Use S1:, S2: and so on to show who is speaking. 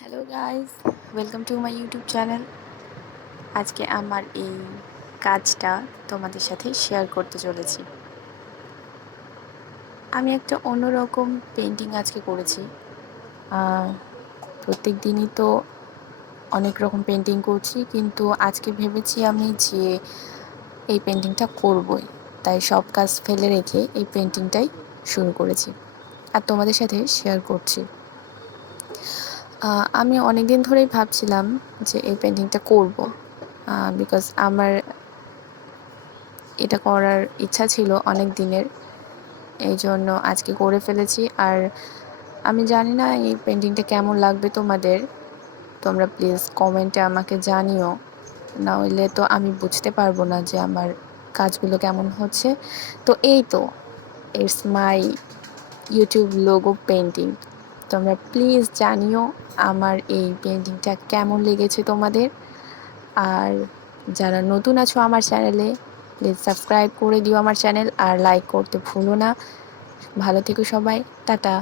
S1: Hello guys welcome to my YouTube channel আজকে আমার এই কাজটা তোমাদের সাথে শেয়ার করতে চলেছি। আমি একটা অন্যরকম পেন্টিং আজকে করেছি। প্রত্যেক দিনই তো অনেক রকম পেন্টিং করছি, কিন্তু আজকে ভেবেছি আমি যে এই পেন্টিংটা করবই। তাই সব কাজ ফেলে রেখে এই পেন্টিংটাই শুরু করেছি। আর তোমাদের সাথে শেয়ার করছি। আমি অনেক দিন ধরেই ভাবছিলাম যে এই পেন্টিংটা করব বিকজ আমার এটা করার ইচ্ছা ছিল অনেক দিনের এই জন্য আজকে করে ফেলেছি। আর আমি জানি না এই পেন্টিংটা কেমন লাগবে তোমাদের, তোমরা প্লিজ কমেন্টে আমাকে জানিও। না হইলে তো আমি বুঝতে পারব না যে আমার কাজগুলো কেমন হচ্ছে। তো এই তো it's my YouTube logo painting তোমরা প্লিজ জানিও আমার এই পেন্টিংটা কেমন লেগেছে তোমাদের। আর যারা নতুন আছো আমার চ্যানেলে প্লিজ সাবস্ক্রাইব করে দিও আমার চ্যানেল আর লাইক করতে ভুলো না। ভালো থেকো সবাই, টাটা।